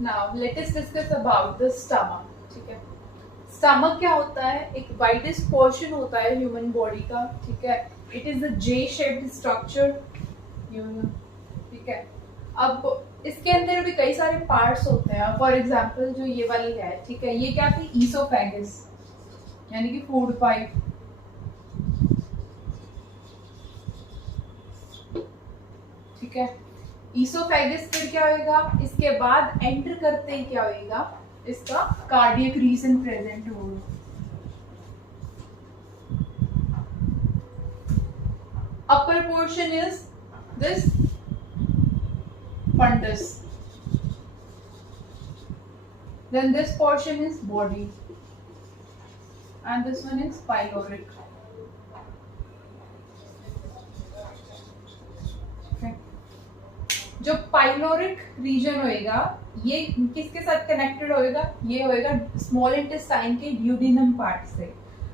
Now let us discuss about the stomach. ठीक है, stomach क्या होता है? एक वाइडेस्ट पोर्शन होता है ह्यूमन बॉडी का. ठीक है, it is a J shaped structure. ठीक है, अब इसके अंदर भी कई सारे पार्ट्स होते हैं. फॉर एग्जांपल जो ये वाली है, ठीक है, ये क्या थी? ईसोफेगस, यानी कि फूड पाइप. ठीक है, ईसोफेगस फिर क्या होएगा? इसके बाद एंटर करते ही क्या होएगा? इसका कार्डियक रीजन प्रेजेंट होगा. Upper portion is this fundus, then this portion is body and this one is pyloric. Okay. जो पाइलोरिक रीजन होएगा ये किसके साथ कनेक्टेड होएगा? ये होएगा स्मॉल इंटेस्टाइन के ड्यूडेनम पार्ट से.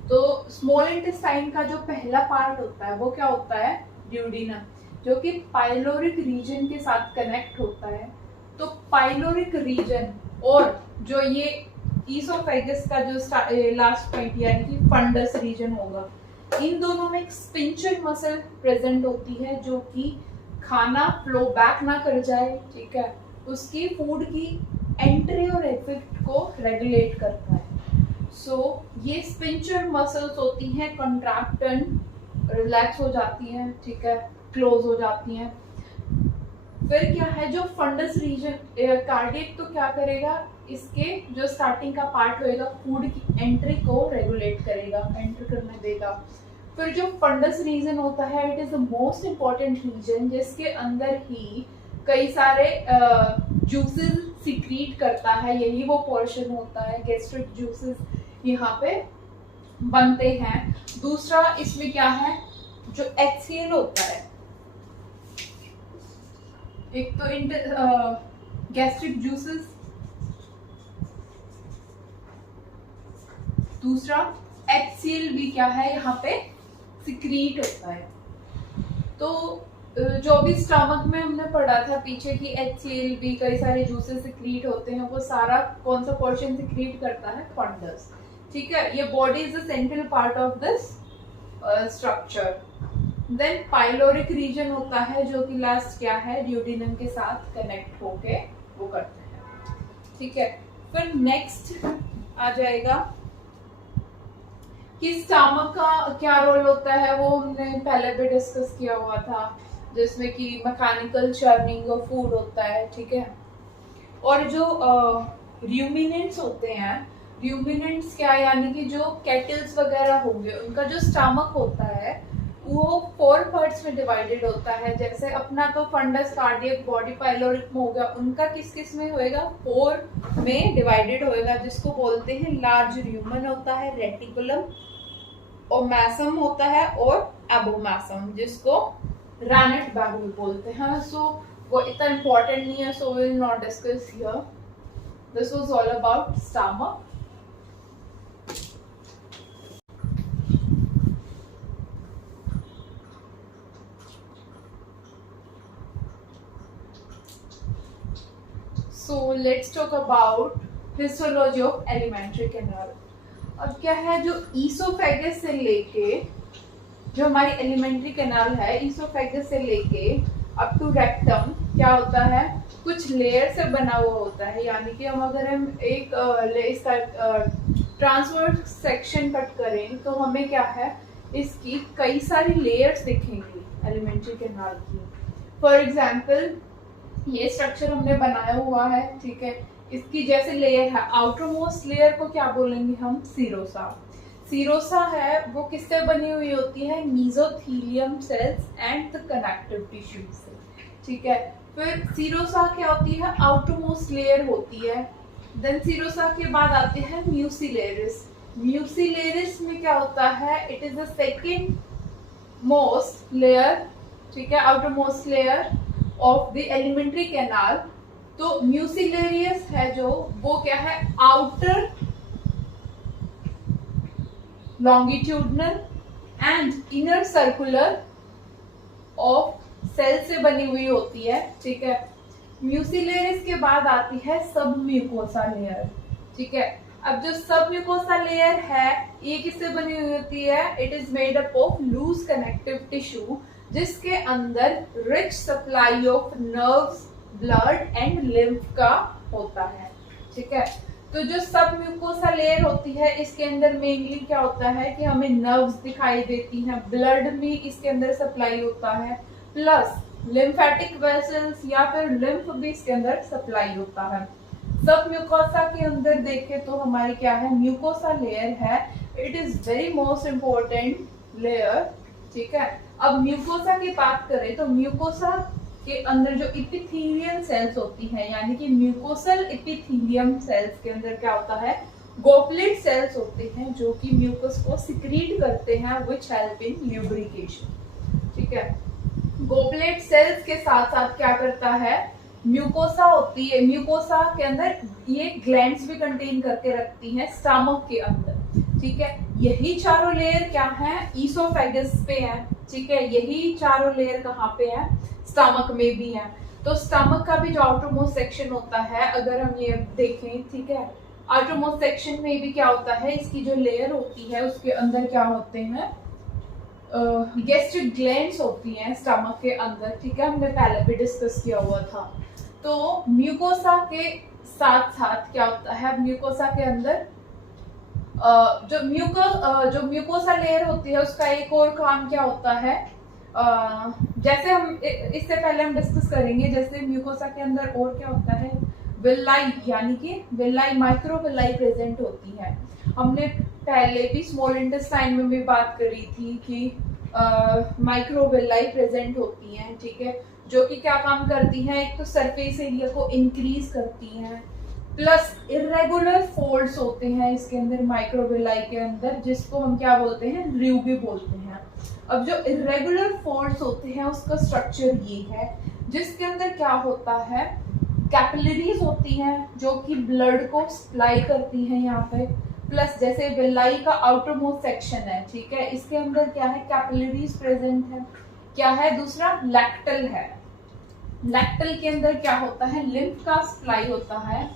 तो स्मॉल इंटेस्टाइन का जो पहला पार्ट होता है वो क्या होता है? ड्यूडेनम, जो कि पाइलोरिक रीजन के साथ कनेक्ट होता है. तो पाइलोरिक रीजन और जो ये ईसोफेगस का जो लास्ट पॉइंट यानी कि फंडस रीजन होगा, इन दोनों में एक स्पिंचर मसल प्रेजेंट होती है जो कि खाना फ्लो बैक ना कर जाए. ठीक है, उसकी फूड की एंट्री और एग्जिट को रेगुलेट करता है. सो ये स्पिंचर मसल्स होती हैं, कंट्रैक्ट रिलैक्स हो जाती हैं. ठीक है, क्लोज हो जाती हैं. फिर क्या है? जो फंडस रीजन कार्डियक तो क्या करेगा? इसके जो स्टार्टिंग का पार्ट होएगा फूड की एंट्री को रेगुलेट करेगा, एंटर करने देगा. फिर जो फंडस रीजन होता है, it is the most important region जिसके अंदर ही कई सारे जूसेस सिक्रीट करता है. यही वो पोर्शन होता है, गैस्ट्रिक जूसेस यहाँ पे बनते हैं. दूसरा इसमें क्या है? जो HCl होता है, एक तो गैस्ट्रिक जूसेस, दूसरा HCl भी क्या है? यहाँ पे सिक्रीट होता है. तो जो भी स्टमक में हमने पढ़ा था पीछे की HCl भी कई सारे जूसेस सिक्रीट होते हैं, वो सारा कौन सा पोर्शन सिक्रीट करता है? फंडस. ठीक है, ये body is the central part of this structure. Then pyloric region होता है जो कि लास्ट क्या है? ड्यूडेनम के साथ कनेक्ट होके वो करते हैं. ठीक है, फिर नेक्स्ट आ जाएगा कि स्टमक का क्या रोल होता है. वो हमने पहले भी डिस्कस किया हुआ था, जिसमें कि मैकेनिकल चर्निंग ऑफ फूड होता है. ठीक है, और जो रूमिनेंट्स होते हैं, रूमिनेंट्स क्या, यानी कि जो कैटल्स वगैरह होंगे, उनका जो स्टमक होता है वो 4 पार्ट्स में डिवाइडेड होता है. जैसे अपना तो फंडस, कार्डियक, बॉडी, पाइलोरिक में होगा, उनका किस किस में होएगा? 4 में डिवाइडेड होएगा, जिसको बोलते हैं लार्ज रूमन होता है, रेटिकुलम, ओमैसम होता है, और एबोमैसम, जिसको रैनेट बैग बोलते हैं. सो वो इतना इंपॉर्टेंट नहीं है, so we will not discuss here. This was all about stomach. So let's talk about histology of alimentary canal. अब क्या है? जो ईसोफेगस से लेके जो हमारी एलिमेंट्री कैनाल है, ईसोफेगस से लेके अप टू रेक्टम क्या होता है? कुछ लेयर से बना हुआ होता है. यानी कि अगर हम एक इसका ट्रांसवर्स सेक्शन कट करें तो हमें क्या है? इसकी कई सारी लेयर्स दिखेंगी एलिमेंट्री कैनाल की. फॉर एग्जाम्पल ये स्ट्रक्चर हमने बनाया हुआ है. ठीक है, इसकी जैसे लेयर है, आउटर मोस्ट लेयर को क्या बोलेंगे हम? सीरोसा. सीरोसा है वो किससे बनी हुई होती है? Mesothelium cells and the connective tissues से. ठीक है, फिर सीरोसा क्या होती है? आउटर मोस्ट लेयर होती है. देन सीरोसा के बाद आते हैं म्यूसिलेरिस. म्यूसिलेरिस में क्या होता है? It is the second most layer. ठीक है, outer most layer of the alimentary canal. तो म्यूसिलेरियस है जो, वो क्या है? Outer longitudinal and inner circular of cell से बनी हुई होती है. ठीक है, म्यूसिलेरिस के बाद आती है सब म्यूकोसा लेयर, ठीक है। अब जो सब म्यूकोसा लेयर है ये किससे बनी हुई होती है? It is made up of loose connective tissue जिसके अंदर rich supply of nerves, blood and lymph का होता है, ठीक है। तो जो सब म्यूकोसा लेयर होती है इसके अंदर मेनली क्या होता है कि हमें नर्व्स दिखाई देती हैं, ब्लड भी इसके अंदर सप्लाई होता है, प्लस लिम्फेटिक वेसल्स या फिर लिम्फ भी इसके अंदर सप्लाई होता है। सब म्यूकोसा के अंदर देखें तो हमारी क्या है? म्यूकोसा लेयर है। It is very most important layer, ठीक है। अब म्यूकोसा की बात करें तो म्यूकोसा के अंदर जो इपिथेलियल सेल्स होती हैं, यानी कि म्यूकोसल इपिथेलियम सेल्स के अंदर क्या होता है? गोपलेट सेल्स होते हैं जो कि म्यूकस को सिक्रीट करते हैं व्हिच हेल्प इन ल्यूब्रिकेशन, ठीक है। गोपलेट सेल्स के साथ साथ क्या करता है? म्यूकोसा होती है, म्यूकोसा के अंदर ये ग्लैंड्स भी कंटेन करके रखती हैं स्टमक के अंदर, ठीक है। यही चारों लेयर क्या है? ईसोफेगस पे है, ठीक है। यही चारों लेयर कहाँ पे है? स्टमक में भी है। तो स्टमक का भी जो आउटरमोस्ट सेक्शन होता है, अगर हम ये देखें, ठीक है, आउटरमोस्ट सेक्शन में भी क्या होता है? इसकी जो लेयर होती है उसके अंदर क्या होते हैं? गैस्ट्रिक ग्लैंड्स होती हैं स्टमक के अंदर, ठीक है। हमने पहले भी डिस्कस किया हुआ था। तो म्यूकोसा के साथ साथ क्या होता है? म्यूकोसा के अंदर जो म्यूकोसा लेयर होती है उसका एक और काम क्या होता है? जैसे हम इससे पहले हम डिस्कस करेंगे, जैसे म्यूकोसा के अंदर और क्या होता है? विलाई, यानी कि विलाई, माइक्रो विलाई प्रेजेंट होती है। हमने पहले भी स्मॉल इंटेस्टाइन में भी बात करी थी कि माइक्रो विलाई प्रेजेंट होती हैं, ठीक है, जो कि क्या काम करती हैं? एक तो सरफेस एरिया को इंक्रीज करती हैं, प्लस इरेगुलर फोल्ड्स होते हैं इसके अंदर माइक्रोविलाई के अंदर, जिसको हम क्या बोलते हैं? र्यूबी बोलते हैं। अब जो इरेगुलर फोल्ड्स होते हैं उसका स्ट्रक्चर ये है, जिसके अंदर क्या होता है? कैपिलरीज होती हैं जो कि ब्लड को सप्लाई करती हैं यहाँ पे, प्लस जैसे विलाई का आउटरमोस्ट सेक्शन है, ठीक है, इसके अंदर क्या है? कैपिलरीज प्रेजेंट है। क्या है? दूसरा लैक्टल है। लैक्टल के अंदर क्या होता है? लिम्फ का सप्लाई होता है,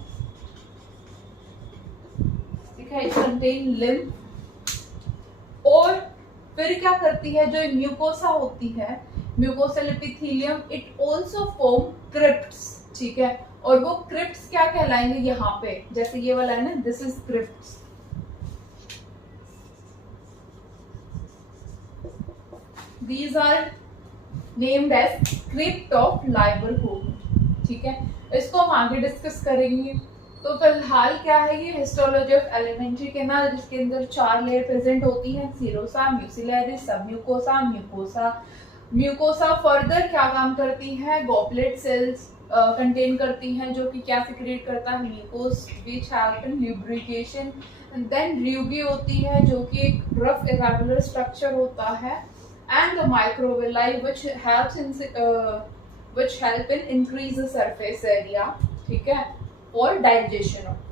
ठीक है, इट कंटेन लिम्फ। और फिर क्या करती है? जो म्यूकोसा होती है, mucosal epithelium, it also form crypts, ठीक है। और वो क्रिप्ट्स क्या कहलाएंगे? यहाँ पे जैसे ये वाला है ना, this is crypts. These are named as crypt of livelihood, ठीक है। इसको हम आगे डिस्कस करेंगे। तो फिलहाल क्या है? ये हिस्टोलॉजी ऑफ एलिमेंट्री कैनाल, जिसके अंदर 4 लेयर प्रेजेंट होती हैं, सीरोसा, म्यूसिलेरिस, सब म्यूकोसा, म्यूकोसा। म्यूकोसा फर्दर क्या काम करती है? गॉबलेट सेल्स कंटेन करती हैं जो कि क्या सिक्रेट करता है? Mucus which help in lubrication. Then र्यूबी होती है जो कि एक रफ इरेगुलर स्ट्रक्चर होता है, and the microvilli which help in increase the surface area, ठीक है, for digestion of